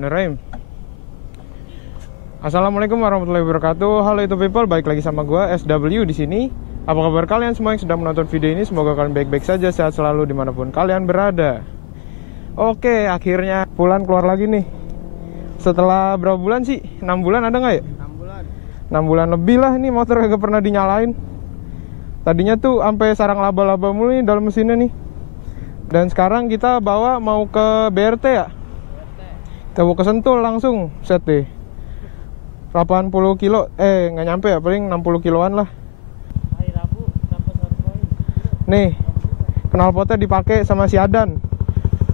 Bismillahirrahmanirrahim. Assalamualaikum warahmatullahi wabarakatuh. Halo itu people, balik lagi sama gue SW di sini. Apa kabar kalian semua yang sedang menonton video ini? Semoga kalian baik-baik saja, sehat selalu dimanapun kalian berada. Oke, akhirnya Fulan keluar lagi nih. Setelah berapa bulan sih? 6 bulan ada nggak ya? 6 bulan. 6 bulan lebih lah ini motor kagak pernah dinyalain. Tadinya tuh sampai sarang laba-laba mulu nih dalam mesinnya nih. Dan sekarang kita bawa mau ke BRT ya? Kita bawa ke Sentul langsung, set deh. 80 kilo, nggak nyampe ya, paling 60 kiloan lah. Hari Rabu dapat 1 poin. Nih, knalpotnya dipakai sama si Adan.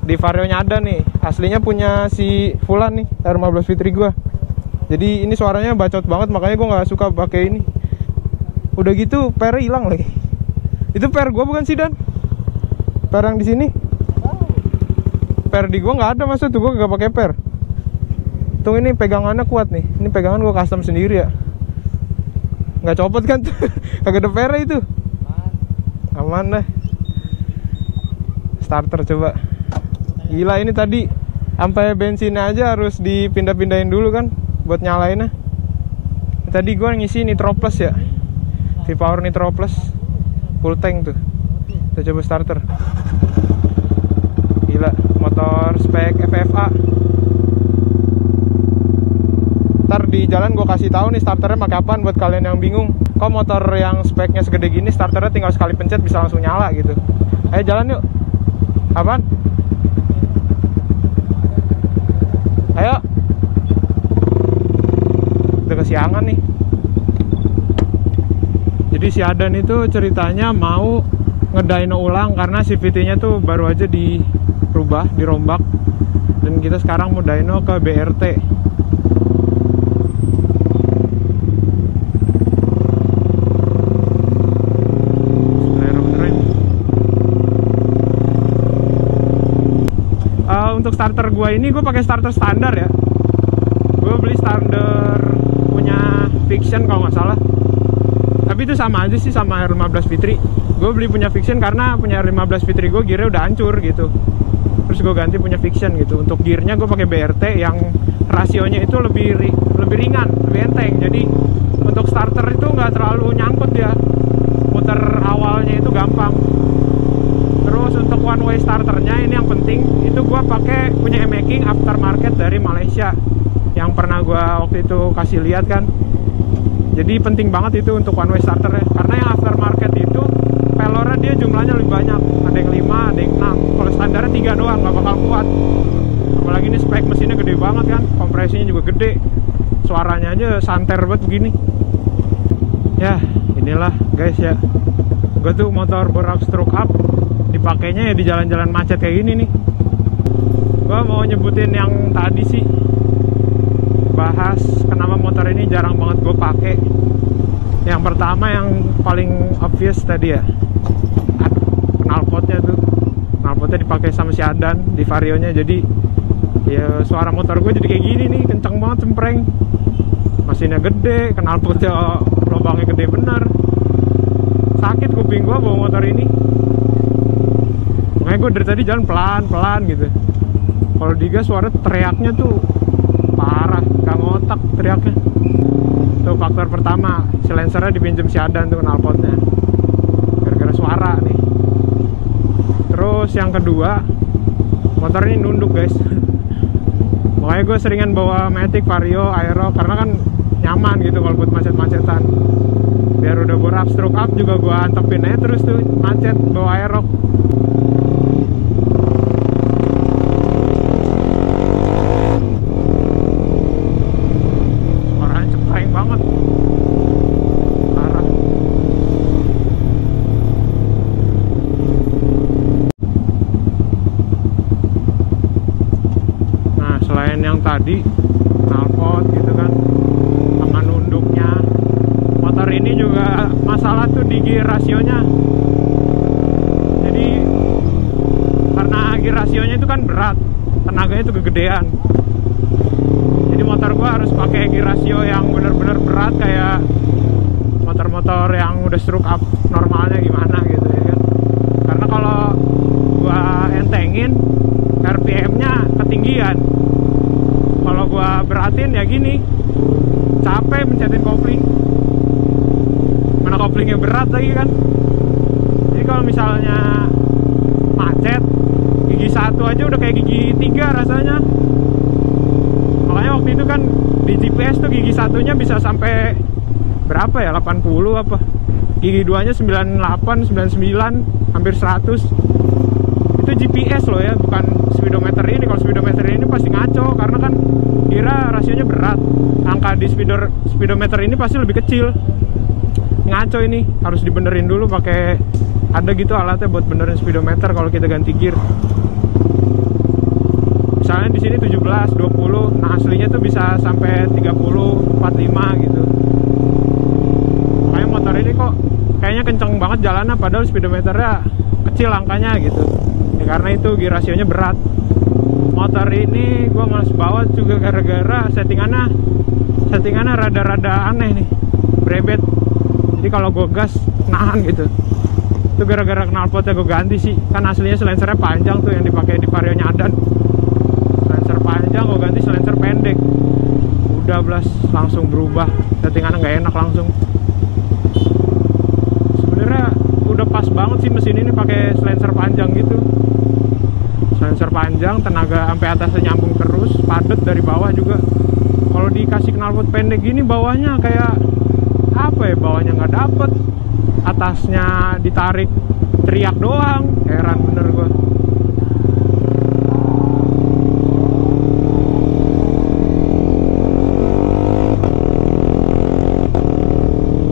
Di varionya ada nih, aslinya punya si Fulan nih, R15 Fitri gua. Jadi ini suaranya bacot banget, makanya gua nggak suka pakai ini. Udah gitu, per hilang lagi. Itu per gua bukan sih, Dan? Per yang di sini? Per di gua nggak ada, maksud tuh gua nggak pakai per. Tung ini pegangannya kuat nih. Ini pegangan gua custom sendiri ya. Nggak copot kan tuh? Kagak ada per itu. Aman deh. Starter coba. Gila ini tadi sampai bensinnya aja harus dipindah-pindahin dulu kan buat nyalainnya. Tadi gua ngisi Nitro Plus ya. V-Power Nitro Plus full tank tuh. Kita coba starter. Gila, motor spek FFA. Ntar di jalan gue kasih tahu nih starternya pakai apaan buat kalian yang bingung. Kok motor yang speknya segede gini starternya tinggal sekali pencet bisa langsung nyala gitu. Ayo jalan yuk. Apaan? Ayo. Udah kesiangan nih. Jadi si Adan itu ceritanya mau ngedyno ulang karena CVT-nya tuh baru aja dirubah, dirombak. Dan kita sekarang mau dyno ke BRT. Untuk starter gua ini gue pakai starter standar ya. Gue beli standar punya Fiction kalau nggak salah. Tapi itu sama aja sih sama R15 Fitri. Gue beli punya Fiction karena punya R15 Fitri gue gearnya udah hancur gitu. Terus gue ganti punya Fiction gitu. Untuk gearnya gue pakai BRT yang rasionya itu lebih ringan, lebih enteng. Jadi untuk starter itu nggak terlalu nyangkut ya. Muter awalnya itu gampang. Terus untuk one way starternya ini yang penting itu gue pakai punya Making aftermarket dari Malaysia yang pernah gue waktu itu kasih lihat kan. Jadi penting banget itu untuk one way starternya karena yang aftermarket itu pelornya dia jumlahnya lebih banyak, ada yang 5, ada yang 6. Kalau standarnya 3 doang nggak bakal kuat. Apalagi ini spek mesinnya gede banget kan, kompresinya juga gede, suaranya aja santer banget begini. Ya inilah guys ya, gue tuh motor berup stroke up dipakainya ya di jalan-jalan macet kayak gini nih. Gue mau nyebutin yang tadi sih, bahas kenapa motor ini jarang banget gue pakai. Yang pertama yang paling obvious tadi ya, knalpotnya tuh, knalpotnya dipakai sama si Adan di varionya. Jadi ya suara motor gue jadi kayak gini nih, kenceng banget cempreng. Mesinnya gede, knalpotnya lubangnya gede bener. Sakit kuping gue bawa motor ini. Makanya gue dari tadi jalan pelan-pelan gitu. Kalau digas suara teriaknya tuh parah, gak ngotak teriaknya. Itu faktor pertama, silencernya dipinjem si Adan tuh knalpotnya. Gara-gara suara nih. Terus yang kedua, motor ini nunduk guys. Makanya gue seringan bawa Matic, Vario, Aero karena kan nyaman gitu kalau buat macet-macetan. Biar udah gue stroke up juga gue antepin aja terus tuh macet bawa Aero. Yang tadi knalpot gitu kan sama nunduknya, motor ini juga masalah tuh di gear rasionya. Jadi karena gear rasionya itu kan berat, tenaganya itu kegedean. Jadi motor gua harus pakai gear rasio yang bener-bener berat kayak motor-motor yang udah stroke up normalnya gimana gitu ya kan. Karena kalau gua entengin RPM-nya ketinggian. sampai mencetin kopling. Mana koplingnya berat lagi kan. Jadi kalau misalnya macet, gigi 1 aja udah kayak gigi 3 rasanya. Makanya waktu itu kan di GPS tuh gigi 1-nya bisa sampai berapa ya, 80 apa, gigi 2-nya 98, 99, hampir 100. Itu GPS loh ya, bukan speedometer ini. Kalau speedometer ini pasti ngaco, karena kan kira rasionya berat. Angka di speedometer ini pasti lebih kecil. Ngaco ini, harus dibenerin dulu pakai, ada gitu alatnya buat benerin speedometer kalau kita ganti gear. Misalnya di sini 17, 20, nah aslinya tuh bisa sampai 30, 45 gitu. Makanya motor ini kok kayaknya kenceng banget jalannya, padahal speedometernya kecil angkanya gitu. Ya karena itu gear rasionya berat. Motor ini gue males bawa juga gara-gara settingannya rada-rada aneh nih, brebet. Jadi kalau gue gas nahan gitu. Itu gara-gara knalpotnya gue ganti sih. Kan aslinya silencernya panjang tuh yang dipakai di Vario Nyadan. Silencer panjang gue ganti silencer pendek. Udah blas, langsung berubah. Settingannya nggak enak langsung. Sebenarnya udah pas banget sih mesin ini pakai silencer panjang gitu. Silencer panjang, tenaga sampai atasnya nyambung terus, padat dari bawah juga. Kalau dikasih knalpot pendek gini bawahnya kayak apa ya, bawahnya nggak dapet, atasnya ditarik teriak doang. Heran bener gue.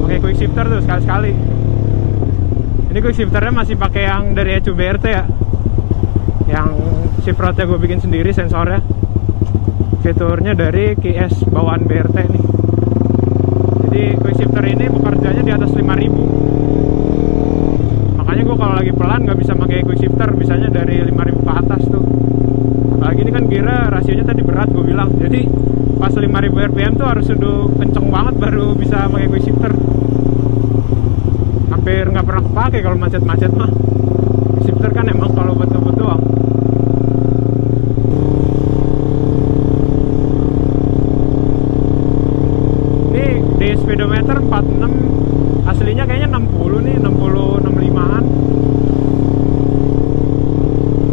Pakai quick shifter tuh sekali-sekali. Ini quick shifternya masih pakai yang dari ECU BRT ya, yang shift rodnya gue bikin sendiri, sensornya fiturnya dari KS bawaan BRT nih. Jadi quick shifter ini bekerjanya di atas 5000. Makanya gue kalau lagi pelan nggak bisa pakai quick shifter, bisanya dari 5000 ke atas tuh. Apalagi ini kan kira rasionya tadi berat gue bilang, jadi pas 5000 rpm tuh harus udah kenceng banget baru bisa pakai quick shifter. Hampir nggak pernah pakai kalau macet-macet mah. Quick shifter kan emang kalau buat ngebut doang. Speedometer 46, aslinya kayaknya 60 nih, 60, 65an.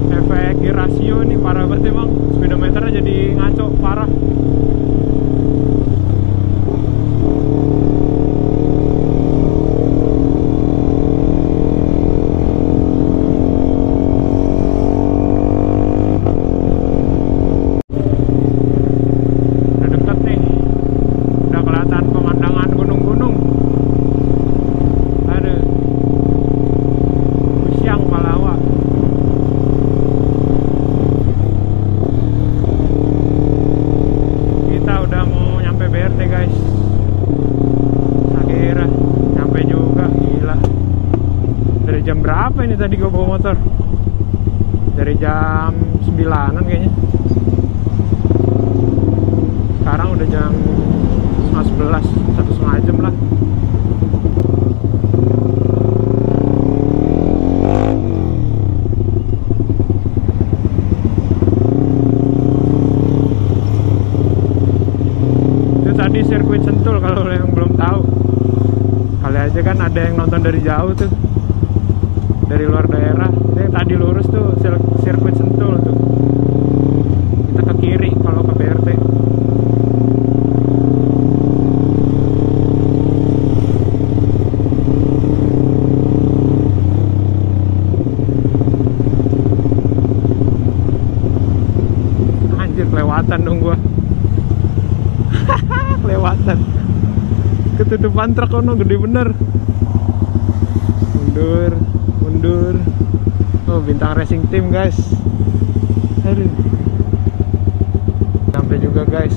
Efek gear rasio nih parah banget emang. Speedometernya jadi ngaco parah. Berapa ini tadi gue bawa motor? Dari jam 9-an kayaknya. Sekarang udah jam 11, 1,5 jam lah. Itu tadi sirkuit Sentul, kalau yang belum tahu. Kali aja kan ada yang nonton dari jauh tuh, dari luar daerah. Yang tadi lurus tuh sirkuit Sentul tuh. Kita ke kiri kalau ke BRT. Anjir, kelewatan dong gua. Kelewatan. Ketutupan truk ono gede bener. Mundur. Oh, bintang racing team guys. Aduh, sampai juga guys.